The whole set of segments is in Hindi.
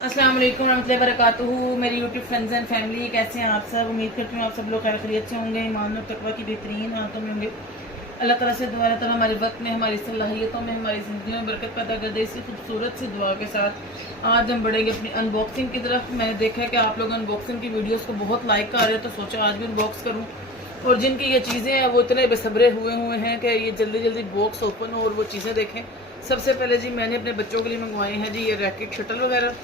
अस्सलाम वालेकुम रहमतुल्लाहि वबरकातुहू। मेरी यूट्यूब फ्रेंड्स एंड फैमिली, कैसे हैं आप सब। उम्मीद करती हूँ आप सब लोग खैर खैरियत से होंगे, ईमान और तकवा की बेहतरीन हाथों में होंगे। अल्लाह ताला से दुआ है ताला हमारे वक्त में, हमारी सलाहियतों में, हमारी ज़िंदगी में बरकत पैदा कर दे। इसी खूबसूरत सी दुआ के साथ आज हम बढ़ेंगे अपनी अनबॉक्सिंग की तरफ। मैंने देखा है कि आप लोग अनबॉक्सिंग की वीडियोज़ को बहुत लाइक कर रहे हैं, तो सोचा आज भी अनबॉक्स करूँ। और जिनकी ये चीज़ें हैं वो इतने बेसब्रे हुए हैं कि ये जल्दी जल्दी बॉक्स ओपन हो और वो चीज़ें देखें। सबसे पहले जी मैंने अपने बच्चों के लिए मंगवाए हैं जी ये रैकेट शटल वगैरह।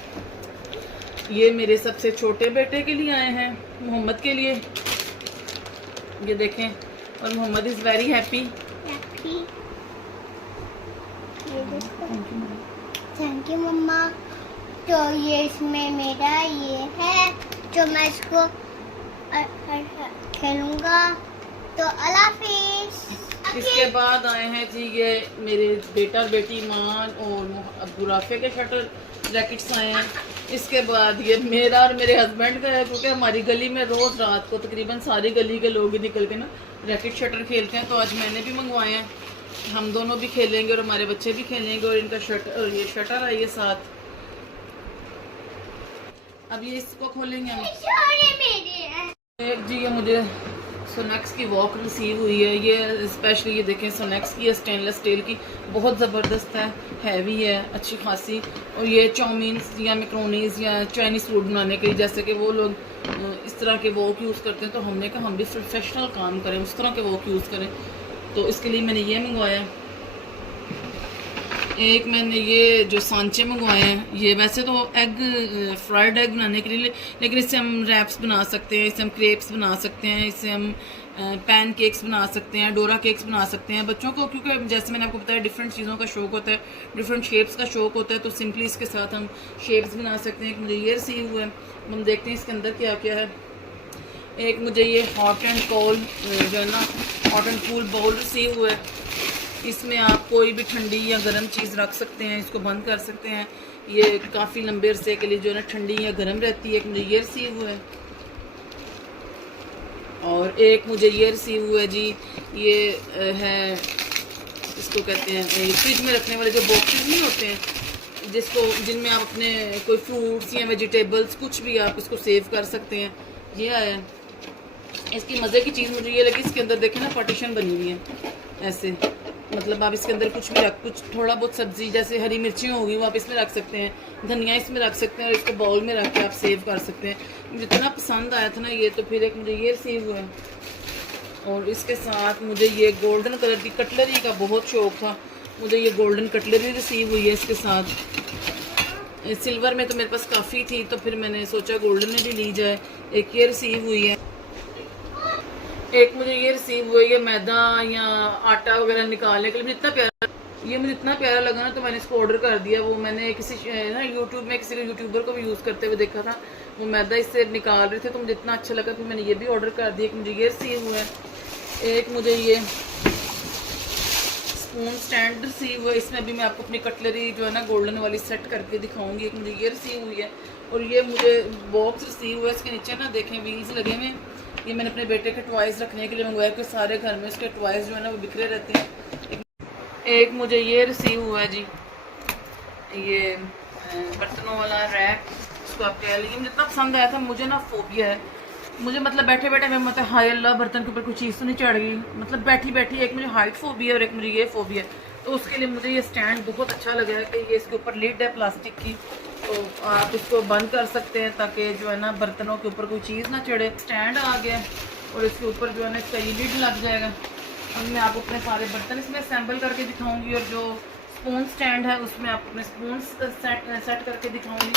ये मेरे सबसे छोटे बेटे के लिए आए हैं, मोहम्मद के लिए। ये देखें, और Mohammad is very happy. Thank you mamma. तो ये इसमें मेरा ये है जो मैं इसको खेलूंगा। तो अल्लाह हाफिज़। इसके बाद आए हैं जी ये मेरे बेटा और बेटी ईमान और अब्दुल राफे के शटर रैकेट्स आए हैं। इसके बाद ये मेरा और मेरे हस्बैंड का है, क्योंकि हमारी गली में रोज़ रात को तकरीबन सारी गली के लोग ही निकल के ना रैकेट शटर खेलते हैं। तो आज मैंने भी मंगवाए हैं, हम दोनों भी खेलेंगे और हमारे बच्चे भी खेलेंगे। और इनका शटर, ये शटर है ये साथ। अब ये इसको खोलेंगे हम। एक जी ये मुझे सोनेक्स की वॉक रिसीव हुई है। ये स्पेशली ये देखें सोनेक्स की है, स्टेनलेस स्टील की, बहुत ज़बरदस्त है, हैवी है अच्छी खासी। और ये चाउमीन या मैक्रोनीज या चाइनीज़ फूड बनाने के लिए, जैसे कि वो लोग इस तरह के वॉक यूज़ करते हैं, तो हमने कहा हम भी प्रोफेशनल काम करें, उस तरह के वॉक यूज़ करें। तो इसके लिए मैंने ये मंगवाया। एक मैंने ये जो सांचे मंगवाए हैं, ये वैसे तो एग फ्राइड एग बनाने के लिए, लेकिन इससे हम रैप्स बना सकते हैं, इससे हम क्रेप्स बना सकते हैं, इससे हम पैन केक्स बना सकते हैं, डोरा केक्स बना सकते हैं बच्चों को। क्योंकि जैसे मैंने आपको बताया डिफरेंट चीज़ों का शौक होता है, डिफरेंट शेप्स का शौक होता है, तो सिंपली इसके साथ हम शेप्स बना सकते हैं। एक मुझे ये रिसीव हुआ है, हम देखते हैं इसके अंदर क्या क्या है। एक मुझे ये हॉट एंड कोल्ड जो है ना hot and cool bowl received हुआ है। इसमें आप कोई भी ठंडी या गर्म चीज़ रख सकते हैं, इसको बंद कर सकते हैं। ये काफ़ी लंबे अरसे के लिए जो है ना ठंडी या गर्म रहती है। एक मुझे ये रिसीव हुआ है, और एक मुझे ये रिसीव हुआ है जी ये है, इसको कहते हैं फ्रिज में रखने वाले जो बॉक्सेस नहीं होते हैं, जिसको जिनमें आप अपने कोई फ्रूट्स या वेजिटेबल्स कुछ भी आप इसको सेव कर सकते हैं। ये आया। इसकी मज़े की चीज़ मुझे ये लगी, इसके अंदर देखें ना पार्टीशन बनी हुई है ऐसे, मतलब आप इसके अंदर कुछ भी कुछ थोड़ा बहुत सब्जी जैसे हरी मिर्चियाँ होगी वो आप इसमें रख सकते हैं, धनिया इसमें रख सकते हैं, और इसको बाउल में रख के आप सेव कर सकते हैं। मुझे इतना पसंद आया था ना ये, तो फिर एक मुझे ये रिसीव हुआ है। और इसके साथ मुझे ये गोल्डन कलर की कटलरी का बहुत शौक था, मुझे ये गोल्डन कटलरी रिसीव हुई है इसके साथ। सिल्वर में तो मेरे पास काफ़ी थी, तो फिर मैंने सोचा गोल्डन में भी ली जाए। एक ये रिसीव हुई है। एक मुझे ये रिसीव हुआ है, ये मैदा या आटा वगैरह निकालने के लिए। मुझे इतना प्यारा लगा ना, तो मैंने इसको ऑर्डर कर दिया। वो मैंने किसी ना यूट्यूब में किसी यूट्यूबर को भी यूज़ करते हुए देखा था, वो मैदा इससे निकाल रहे थे, तो मुझे इतना अच्छा लगा, फिर मैंने ये भी ऑर्डर कर दिया। एक मुझे ये रिसीव हुआ है। एक मुझे ये स्पून स्टैंड रिसीव हुआ है, इसमें भी मैं आपको अपनी कटलरी जो है ना गोल्डन वाली सेट करके दिखाऊंगी। एक मुझे ये रिसीव हुई है, और ये मुझे बॉक्स रिसीव हुआ है। इसके नीचे ना देखें व्हील्स लगे हुए हैं, ये मैंने अपने बेटे के टॉयज़ रखने के लिए मंगवाया, क्योंकि सारे घर में उसके टॉयज़ जो है ना वो बिखरे रहते हैं। एक मुझे ये रिसीव हुआ है जी ये बर्तनों वाला रैक, उसको आप कह लीजिए। मुझे इतना पसंद आया था, मुझे ना फोबिया है, मुझे मतलब बैठे बैठे मैं मतलब हाय अल्लाह बर्तन के ऊपर कोई चीज़ तो नहीं चढ़ गई, मतलब बैठी बैठी एक मुझे हाइट फोबिया और एक मुझे ये फोबिया। तो उसके लिए मुझे ये स्टैंड बहुत अच्छा लगा है कि ये इसके ऊपर लिड है प्लास्टिक की, तो आप इसको बंद कर सकते हैं ताकि जो है ना बर्तनों के ऊपर कोई चीज़ ना चढ़े। स्टैंड आ गया, और इसके ऊपर जो है ना इसका ये लिड लग जाएगा। अब मैं आपको अपने सारे बर्तन इसमें असेंबल करके दिखाऊंगी, और जो स्पून स्टैंड है उसमें आप अपने स्पून सेट करके दिखाऊंगी।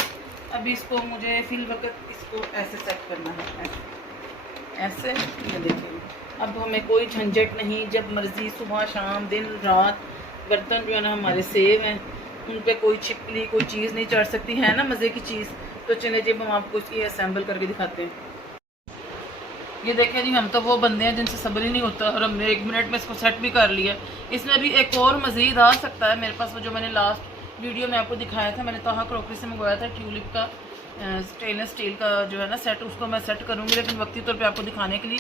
अभी इसको मुझे फिल वक्त इसको ऐसे सेट करना है, ऐसे ये देखिए। अब हमें कोई झंझट नहीं, जब मर्ज़ी सुबह शाम दिन रात बर्तन जो है ना हमारे सेव हैं, उन पर कोई छिपकली कोई चीज़ नहीं चढ़ सकती है ना, मज़े की चीज़। तो चले जब हम आपको इसकी असेंबल करके दिखाते हैं। ये देखें जी, हम तो वो बंदे हैं जिनसे सब्र ही नहीं होता, और हमने 1 मिनट में इसको सेट भी कर लिया। इसमें भी एक और मज़ीद आ सकता है मेरे पास, वो जो मैंने लास्ट वीडियो में आपको दिखाया था, मैंने ताहा क्रॉकरी से मंगवाया था ट्यूलिप का स्टेनलेस स्टील का जो है ना सेट, उसको मैं सेट करूँगी, लेकिन वक्ती तौर पे आपको दिखाने के लिए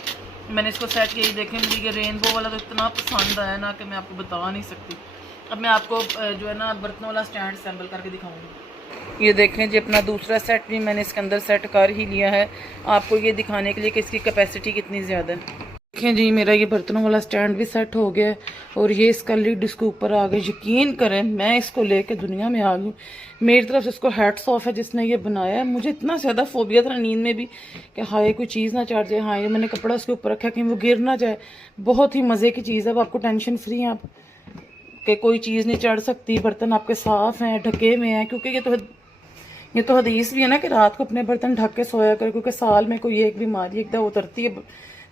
मैंने इसको सेट किया। देखें मुझे ये रेनबो वाला तो इतना पसंद आया ना कि मैं आपको बता नहीं सकती। अब मैं आपको जो है ना बर्तनों वाला स्टैंड असेंबल करके दिखाऊँगी। ये देखें जी, अपना दूसरा सेट भी मैंने इसके अंदर सेट कर ही लिया है, आपको ये दिखाने के लिए कि इसकी कैपेसिटी कितनी ज़्यादा है। देखें जी, मेरा ये बर्तनों वाला स्टैंड भी सेट हो गया है और ये इसका लिड इसके ऊपर आ गया। यकीन करें, मैं इसको लेके दुनिया में आ गई। मेरी तरफ से इसको हैट्स ऑफ है जिसने ये बनाया है। मुझे इतना ज़्यादा फोबिया था नींद में भी कि हाय कोई चीज़ ना चढ़ जाए। हाँ, ये मैंने कपड़ा उसके ऊपर रखा कहीं वो गिर ना जाए। बहुत ही मज़े की चीज़ है। अब आपको टेंशन फ्री है, आप कि कोई चीज़ नहीं चढ़ सकती, बर्तन आपके साफ़ हैं, ढके हुए हैं। क्योंकि ये तो हदीस भी है ना कि रात को अपने बर्तन ढक के सोया कर, क्योंकि साल में कोई एक बीमारी एकदम उतरती है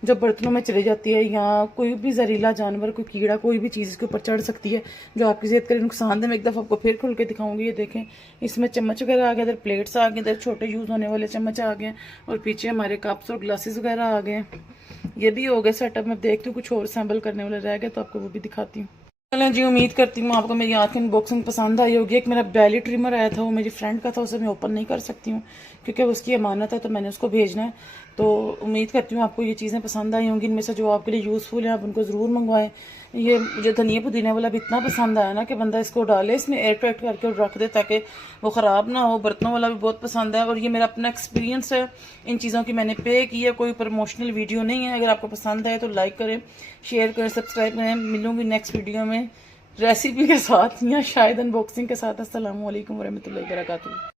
जो बर्तनों में चली जाती है, या कोई भी जहरीला जानवर, कोई कीड़ा, कोई भी चीज़ इसके ऊपर चढ़ सकती है जो आपकी सेहत के लिए नुकसान है। मैं एक दफ़ा आपको फिर खुल के दिखाऊंगी। ये देखें, इसमें चम्मच वगैरह आ गए, इधर प्लेट्स आ गए, इधर छोटे यूज़ होने वाले चम्मच आ गए और पीछे हमारे कप्स और ग्लासेस वगैरह आ गए। ये भी हो गए सेटअप। मैं देखती हूँ कुछ और सैम्पल करने वाला रह गया तो आपको वो भी दिखाती हूँ। चलें जी, उम्मीद करती हूँ आपको मेरी आज की अनबॉक्सिंग पसंद आई होगी। एक मेरा बैली ट्रिमर आया था, वो मेरी फ्रेंड का था, उसे मैं ओपन नहीं कर सकती हूँ क्योंकि उसकी अमानत है, तो मैंने उसको भेजना है। तो उम्मीद करती हूँ आपको ये चीज़ें पसंद आई होंगी। इनमें से जो आपके लिए यूज़फुल है आप उनको ज़रूर मंगवाएं। ये मुझे धनिया पुदीना वाला भी इतना पसंद आया ना कि बंदा इसको डाले, इसमें एयर टाइट करके और रख दे ताकि वो ख़राब ना हो। बर्तनों वाला भी बहुत पसंद है और ये मेरा अपना एक्सपीरियंस है। इन चीज़ों की मैंने पे की है, कोई प्रमोशनल वीडियो नहीं है। अगर आपको पसंद है तो लाइक करें, शेयर करें, सब्सक्राइब करें। मिलूंगी नेक्स्ट वीडियो में रेसिपी के साथ या शायद अनबॉक्सिंग के साथ। अस्सलाम वालेकुम वरहमतुल्लाहि वबरकातुहू।